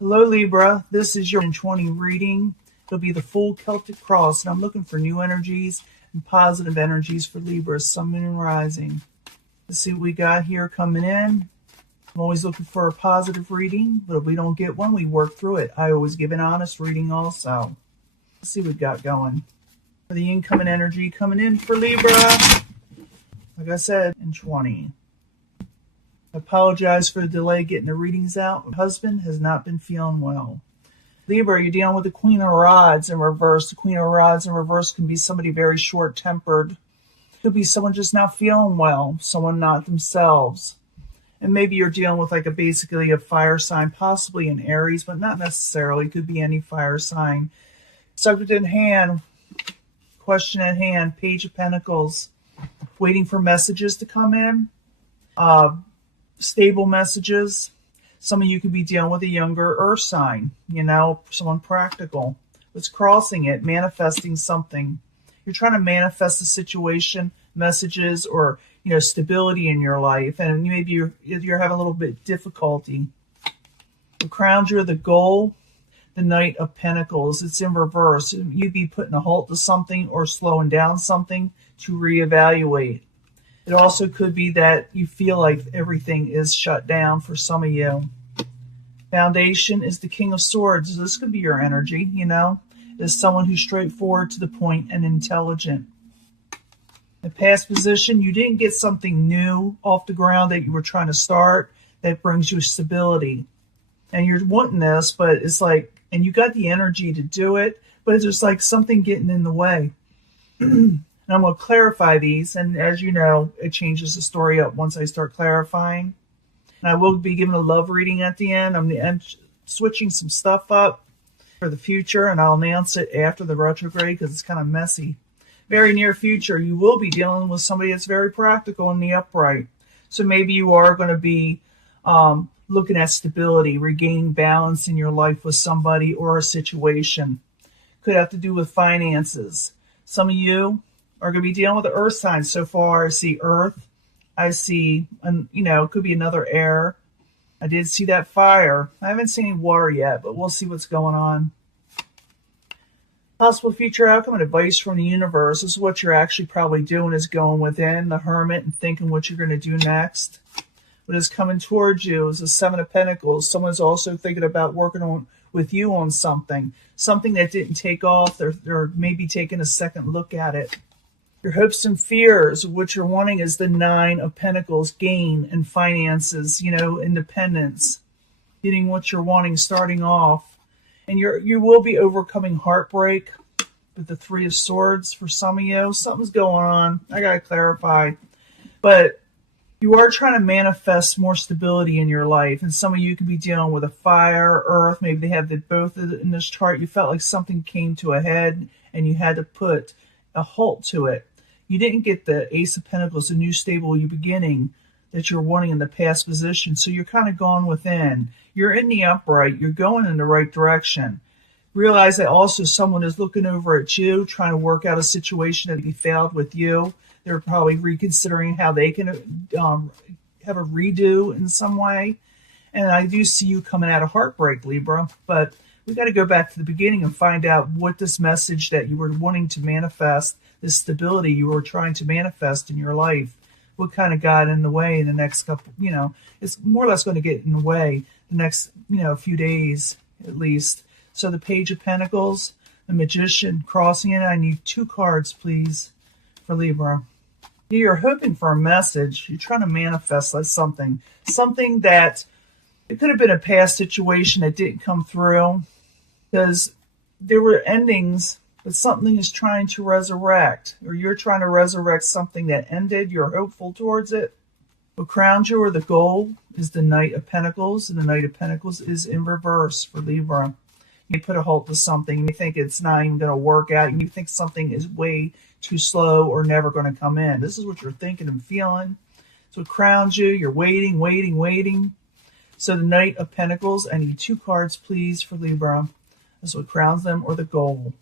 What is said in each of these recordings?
Hello Libra, this is your 20 reading. It'll be the full Celtic cross, and I'm looking for new energies and positive energies for Libra, Sun, Moon, and Rising. Let's see what we got here coming in. I'm always looking for a positive reading, but if we don't get one, we work through it. I always give an honest reading also. Let's see what we got going. For the incoming energy coming in for Libra, like I said, in 20. I apologize for the delay getting the readings out. My husband has not been feeling well. Libra, you're dealing with the Queen of Rods in reverse. The Queen of Rods in reverse can be somebody very short-tempered. Could be someone just not feeling well, someone not themselves. And maybe you're dealing with basically a fire sign, possibly an Aries, but not necessarily. Could be any fire sign. Subject in hand, question at hand, Page of Pentacles. Waiting for messages to come in. Stable messages. Some of you could be dealing with a younger earth sign, someone practical. It's crossing it, manifesting something. You're trying to manifest a situation, messages, or stability in your life, and maybe you're having a little bit difficulty. The crown jewel, the goal, the Knight of Pentacles. It's in reverse. You'd be putting a halt to something or slowing down something to reevaluate. It also could be that you feel like everything is shut down for some of you. Foundation is the King of Swords. This could be your energy, as someone who's straightforward, to the point, and intelligent. In past position, you didn't get something new off the ground that you were trying to start that brings you stability. And you're wanting this, but it's and you got the energy to do it, but it's just something getting in the way. And I'm going to clarify these, and as you know, it changes the story up once I start clarifying. And I will be giving a love reading at the end. I'm switching some stuff up for the future, and I'll announce it after the retrograde because it's kind of messy. Very near future, you will be dealing with somebody that's very practical in the upright. So maybe you are going to be looking at stability, regaining balance in your life with somebody or a situation. Could have to do with finances. Some of you are going to be dealing with the earth signs. So far, I see earth. I see, it could be another air. I did see that fire. I haven't seen any water yet, but we'll see what's going on. Possible future outcome and advice from the universe. This is what you're actually probably doing, is going within the Hermit and thinking what you're going to do next. What is coming towards you is the Seven of Pentacles. Someone's also thinking about working with you on something that didn't take off. They're maybe taking a second look at it. Your hopes and fears, what you're wanting is the Nine of Pentacles, gain and finances, independence, getting what you're wanting, starting off. And you will be overcoming heartbreak with the Three of Swords for some of you. Something's going on. I got to clarify. But you are trying to manifest more stability in your life. And some of you could be dealing with a fire, earth. Maybe they have both in this chart. You felt like something came to a head and you had to put a halt to it. You didn't get the Ace of Pentacles, the new stable beginning that you're wanting in the past position. So you're kind of going within. You're in the upright. You're going in the right direction. Realize that also someone is looking over at you, trying to work out a situation that failed with you. They're probably reconsidering how they can have a redo in some way. And I do see you coming out of heartbreak, Libra. But we got to go back to the beginning and find out what this message that you were wanting to manifest, this stability you were trying to manifest in your life, what kind of got in the way in the next couple, it's more or less going to get in the way the next, few days at least. So the Page of Pentacles, the Magician crossing it. I need 2 cards, please, for Libra. You're hoping for a message. You're trying to manifest something that it could have been a past situation that didn't come through because there were endings, but something is trying to resurrect, or you're trying to resurrect something that ended. You're hopeful towards it. What crowns you, or the goal, is the Knight of Pentacles, and the Knight of Pentacles is in reverse for Libra. You put a halt to something. You think it's not even going to work out. You think something is way too slow or never going to come in. This is what you're thinking and feeling. So it crowns you. You're waiting, waiting, waiting. So the Knight of Pentacles, I need 2 cards, please, for Libra. That's what crowns them, or the goal.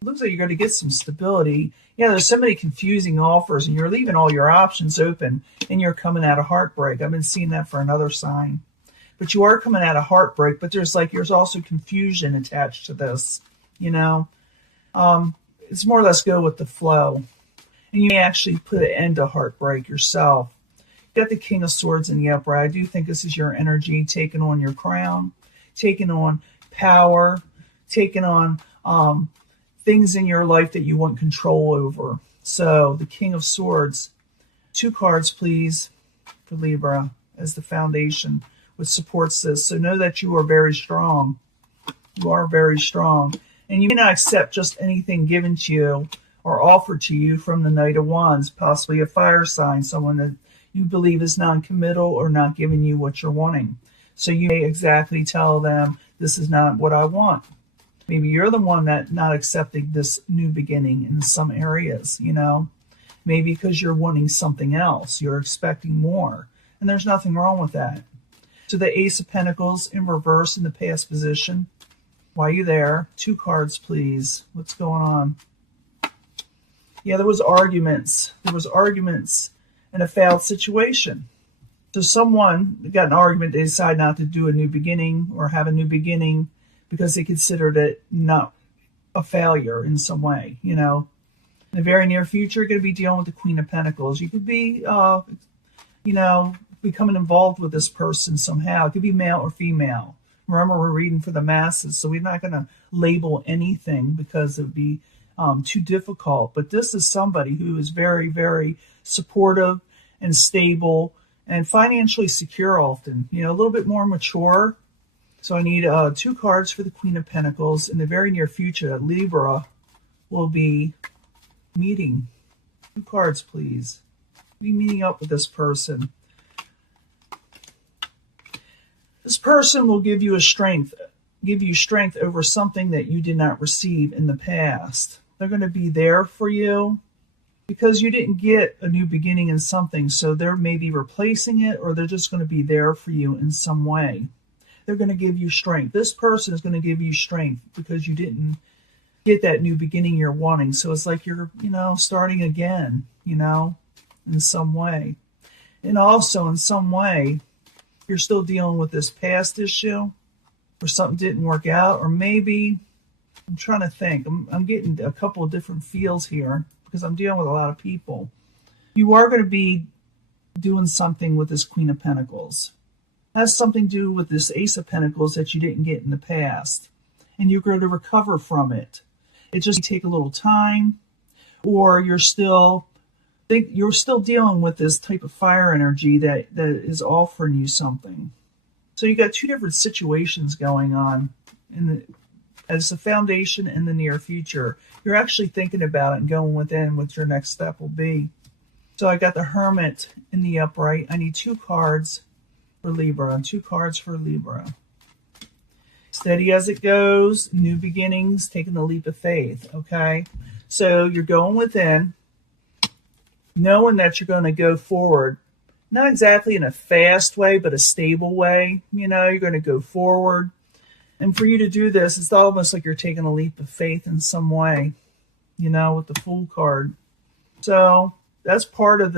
It looks like you're going to get some stability. There's so many confusing offers, and you're leaving all your options open, and you're coming out of heartbreak. I've been seeing that for another sign. but you are coming out of heartbreak, but there's also confusion attached to this, you know. It's more or less go with the flow. And you may actually put an end to heartbreak yourself. You got the King of Swords in the upright. I do think this is your energy taking on your crown, taking on power, taking on things in your life that you want control over. So the King of Swords, 2 cards, please, for Libra as the foundation, which supports this. So know that you are very strong. You are very strong. And you may not accept just anything given to you or offered to you from the Knight of Wands, possibly a fire sign, someone that you believe is non-committal or not giving you what you're wanting. So you may exactly tell them, this is not what I want. Maybe you're the one that not accepting this new beginning in some areas, you know. Maybe because you're wanting something else. You're expecting more. And there's nothing wrong with that. So the Ace of Pentacles in reverse in the past position. While you're there, 2 cards, please. What's going on? Yeah, there was arguments. There was arguments in a failed situation. So someone got an argument, they decided not to do a new beginning or have a new beginning because they considered it not a failure in some way, you know. In the very near future, you're going to be dealing with the Queen of Pentacles. You could be, you know, becoming involved with this person somehow. It could be male or female. Remember, we're reading for the masses, so we're not going to label anything because it would be too difficult. But this is somebody who is very, very supportive and stable and financially secure often, you know, a little bit more mature. So I need 2 cards for the Queen of Pentacles. In the very near future, Libra will be meeting. 2 cards, please. Be meeting up with this person. This person will give you strength over something that you did not receive in the past. They're going to be there for you because you didn't get a new beginning in something. So they're maybe replacing it, or they're just going to be there for you in some way. They're going to give you strength. This person is going to give you strength because you didn't get that new beginning you're wanting. So it's like you're, you know, starting again, you know, in some way. And also in some way, you're still dealing with this past issue or something didn't work out, or maybe, I'm trying to think, I'm getting a couple of different feels here because I'm dealing with a lot of people. You are going to be doing something with this Queen of Pentacles. It has something to do with this Ace of Pentacles that you didn't get in the past, and you're going to recover from it. It just take a little time, or you're still dealing with this type of fire energy that is offering you something. So you got 2 different situations going on as the foundation in the near future. You're actually thinking about it and going within what your next step will be. So I got the Hermit in the upright. I need 2 cards for Libra and 2 cards for Libra. Steady as it goes, new beginnings, taking the leap of faith, okay? So you're going within, knowing that you're going to go forward, not exactly in a fast way, but a stable way. You know, you're going to go forward. And for you to do this, it's almost like you're taking a leap of faith in some way, you know, with the Fool card. So that's part of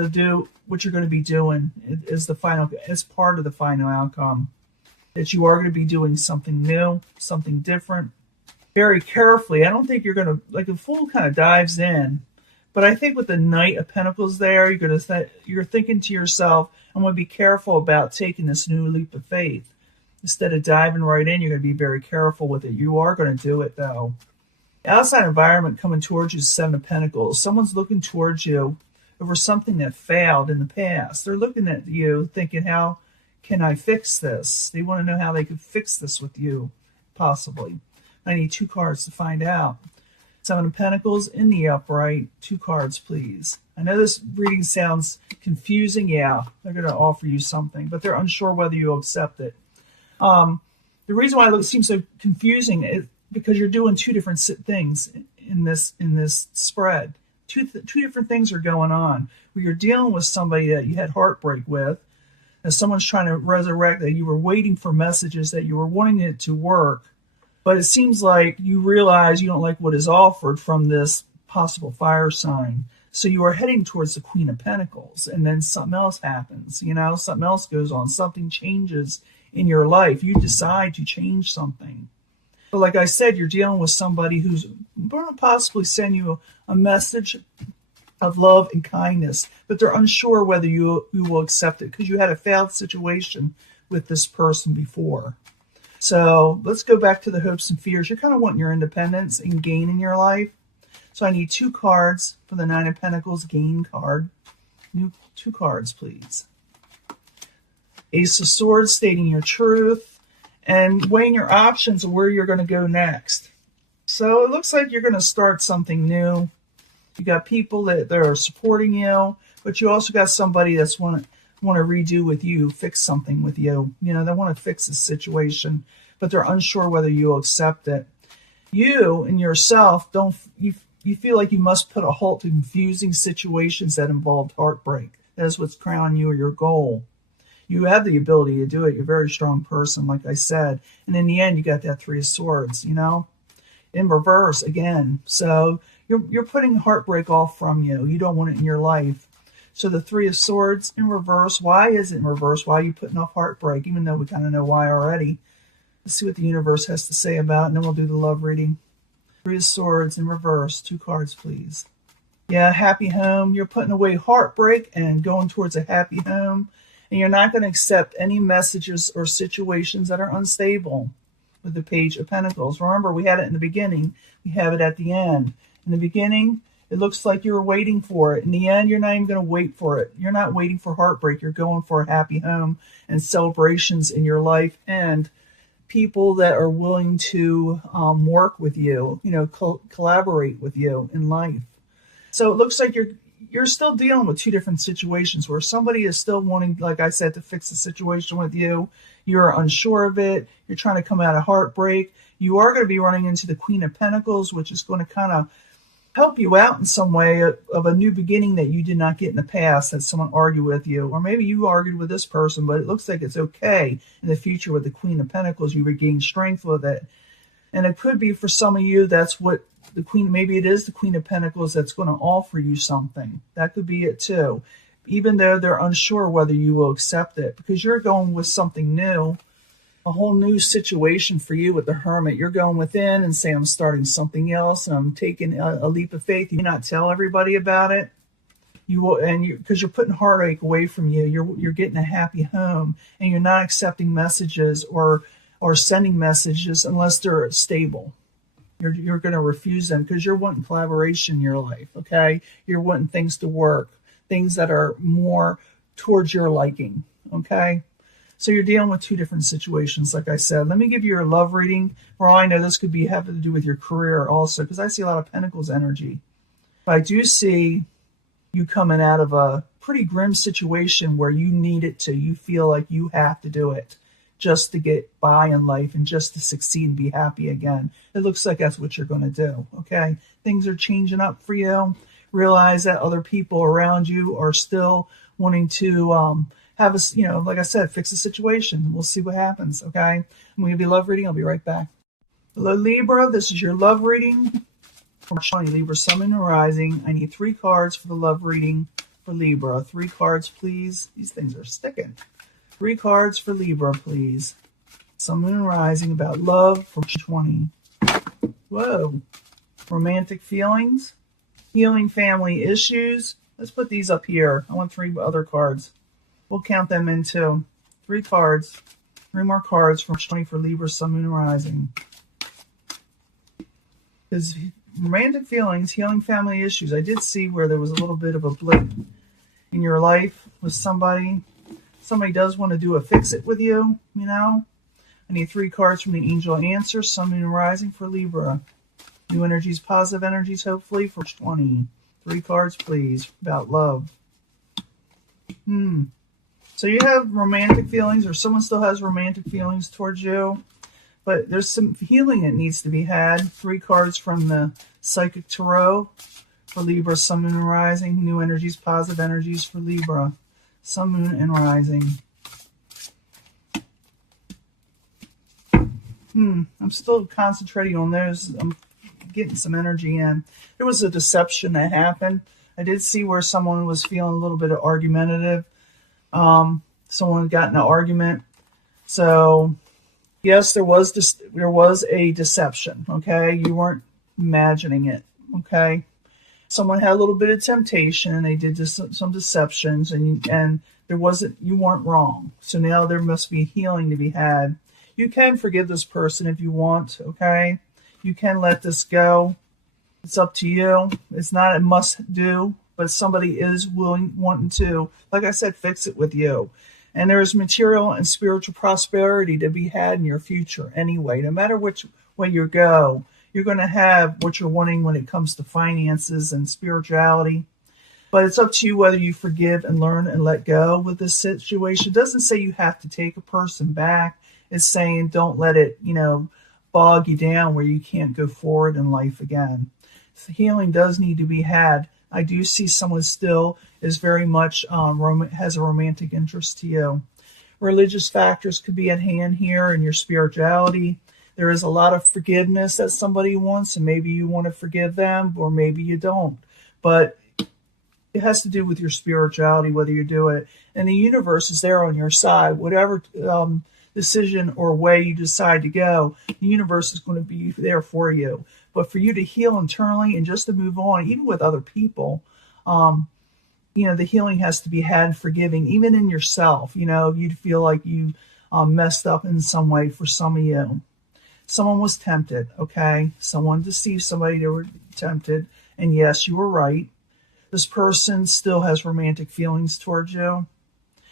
what you're going to be doing is it's part of the final outcome. That you are going to be doing something new, something different, very carefully. I don't think you're going to, like, the Fool kind of dives in, but I think with the Knight of Pentacles there, you're thinking to yourself, I'm going to be careful about taking this new leap of faith. Instead of diving right in, you're going to be very careful with it. You are going to do it, though. The outside environment coming towards you is 7 of Pentacles. Someone's looking towards you over something that failed in the past. They're looking at you thinking, how can I fix this? They want to know how they could fix this with you, possibly. I need 2 cards to find out. 7 of Pentacles in the upright. 2 cards, please. I know this reading sounds confusing. Yeah, they're going to offer you something, but they're unsure whether you accept it. The reason why it seems so confusing is because you're doing 2 different things in this spread. Two different things are going on. Where you're dealing with somebody that you had heartbreak with, and someone's trying to resurrect that you were waiting for messages, that you were wanting it to work, but it seems like you realize you don't like what is offered from this possible fire sign. So you are heading towards the Queen of Pentacles, and then something else happens, you know, something else goes on, something changes in your life. You decide to change something. But like I said, you're dealing with somebody who's going to possibly send you a message of love and kindness, but they're unsure whether you will accept it because you had a failed situation with this person before. So let's go back to the hopes and fears. You're kind of wanting your independence and gain in your life. So I need 2 cards for the Nine of Pentacles gain card. New 2 cards, please. Ace of Swords, stating your truth and weighing your options of where you're going to go next. So it looks like you're going to start something new. You got people that are supporting you, but you also got somebody that's want to redo with you, fix something with you. You know, they want to fix the situation, but they're unsure whether you'll accept it. You and yourself you feel like you must put a halt to confusing situations that involved heartbreak. That is what's crowning you or your goal. You have the ability to do it. You're a very strong person, like I said. And in the end, you got that 3 of Swords, you know, in reverse again. So you're putting heartbreak off from you. You don't want it in your life. So the 3 of Swords in reverse. Why is it in reverse? Why are you putting off heartbreak? Even though we kind of know why already. Let's see what the universe has to say about it, and then we'll do the love reading. 3 of Swords in reverse. 2 cards, please. Yeah, happy home. You're putting away heartbreak and going towards a happy home. And you're not going to accept any messages or situations that are unstable with the Page of Pentacles. Remember, we had it in the beginning. We have it at the end. In the beginning, it looks like you're waiting for it. In the end, you're not even going to wait for it. You're not waiting for heartbreak. You're going for a happy home and celebrations in your life and people that are willing to work with you, you know, collaborate with you in life. So it looks like you're still dealing with 2 different situations where somebody is still wanting, like I said, to fix the situation with you. You're unsure of it. You're trying to come out of heartbreak. You are going to be running into the Queen of Pentacles, which is going to kind of help you out in some way of a new beginning that you did not get in the past, that someone argued with you. Or maybe you argued with this person, but it looks like it's okay in the future with the Queen of Pentacles. You regain strength with it. And it could be for some of you, that's what the Queen, maybe it is the Queen of Pentacles that's going to offer you something. That could be it too. Even though they're unsure whether you will accept it, because you're going with something new, a whole new situation for you with the Hermit. You're going within and saying, I'm starting something else, and I'm taking a leap of faith. You may not tell everybody about it. You will, and because you're putting heartache away from you. You're getting a happy home, and you're not accepting messages or sending messages unless they're stable. You're going to refuse them because you're wanting collaboration in your life, okay? You're wanting things to work, things that are more towards your liking, okay? So you're dealing with 2 different situations, like I said. Let me give you your love reading. For all I know, this could be having to do with your career also, because I see a lot of Pentacles energy. But I do see you coming out of a pretty grim situation where you need it to. You feel like you have to do it just to get by in life and just to succeed and be happy again. It looks like that's what you're going to do, okay? Things are changing up for you. Realize that other people around you are still wanting to have us, you know, like I said, fix the situation. We'll see what happens, okay? I'm going to be love reading. I'll be right back. Hello, Libra. This is your love reading for March 20, Libra, Sun and Rising. I need 3 cards for the love reading for Libra. 3 cards, please. These things are sticking. 3 cards for Libra, please. Sun and Rising about love for March 20. Whoa. Romantic feelings. Healing family issues. Let's put these up here. I want 3 other cards. We'll count them in too. 3 cards. 3 more cards from 20 for Libra, Sun, Moon, Rising. Because romantic feelings, healing family issues. I did see where there was a little bit of a blip in your life with somebody. Somebody does want to do a fix-it with you, you know. I need 3 cards from the Angel Answer, Sun, Moon, Rising for Libra. New energies, positive energies, hopefully, for 20. 3 cards, please, about love. So you have romantic feelings, or someone still has romantic feelings towards you, but there's some healing that needs to be had. 3 cards from the Psychic Tarot for Libra, Sun, Moon, and Rising. New energies, positive energies for Libra, Sun, Moon, and Rising. I'm still concentrating on those. I'm getting some energy in. There was a deception that happened. I did see where someone was feeling a little bit of argumentative. Someone got in an argument. So yes, there was a deception. Okay, you weren't imagining it. Okay, someone had a little bit of temptation, and they did some deceptions, and there wasn't you weren't wrong. So now there must be healing to be had. You can forgive this person if you want. Okay, you can let this go. It's up to you. It's not a must do, but somebody is wanting to, like I said, fix it with you. And there is material and spiritual prosperity to be had in your future anyway. No matter which way you go, you're going to have what you're wanting when it comes to finances and spirituality. But it's up to you whether you forgive and learn and let go with this situation. It doesn't say you have to take a person back. It's saying don't let it, bog you down where you can't go forward in life again. So healing does need to be had. I do see someone still is very much has a romantic interest to you. Religious factors could be at hand here in your spirituality. There is a lot of forgiveness that somebody wants, and maybe you want to forgive them, or maybe you don't. But it has to do with your spirituality, whether you do it. And the universe is there on your side. Whatever decision or way you decide to go, the universe is going to be there for you. But for you to heal internally and just to move on, even with other people, the healing has to be had, forgiving, even in yourself. If you feel like you messed up in some way for some of you. Someone was tempted, okay? Someone deceived somebody, they were tempted. And yes, you were right. This person still has romantic feelings towards you.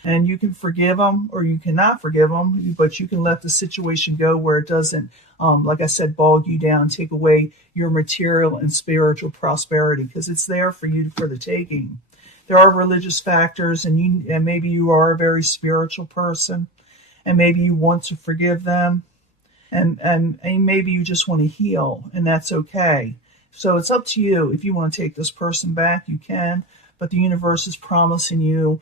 And you can forgive them or you cannot forgive them, but you can let the situation go where it doesn't, like I said, bog you down, take away your material and spiritual prosperity, because it's there for you for the taking. There are religious factors, and maybe you are a very spiritual person, and maybe you want to forgive them, and maybe you just want to heal, and that's okay. So it's up to you. If you want to take this person back, you can, but the universe is promising you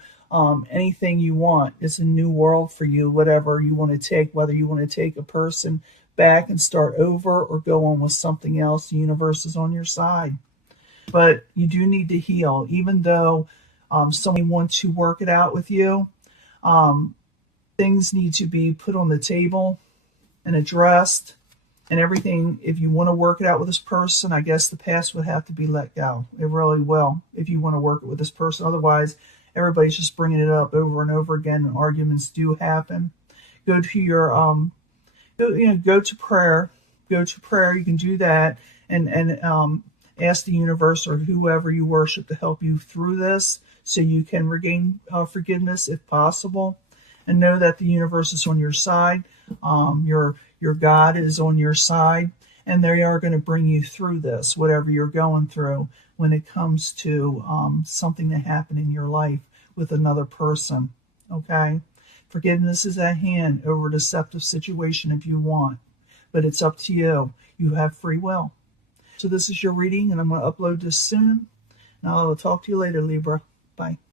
anything you want. It's a new world for you, whatever you want to take, whether you want to take a person back and start over or go on with something else. The universe is on your side. But you do need to heal, even though someone wants to work it out with you. Things need to be put on the table and addressed and everything. If you want to work it out with this person, I guess the past would have to be let go. It really will, if you want to work it with this person. Otherwise, everybody's just bringing it up over and over again, and arguments do happen. Go to your go to prayer. Go to prayer. You can do that, and ask the universe or whoever you worship to help you through this, so you can regain forgiveness if possible, and know that the universe is on your side. Your God is on your side, and they are going to bring you through this, whatever you're going through, when it comes to something that happened in your life with another person. Okay? Forgiveness is at hand over a deceptive situation if you want, but it's up to you. You have free will. So this is your reading, and I'm going to upload this soon. And I'll talk to you later, Libra. Bye.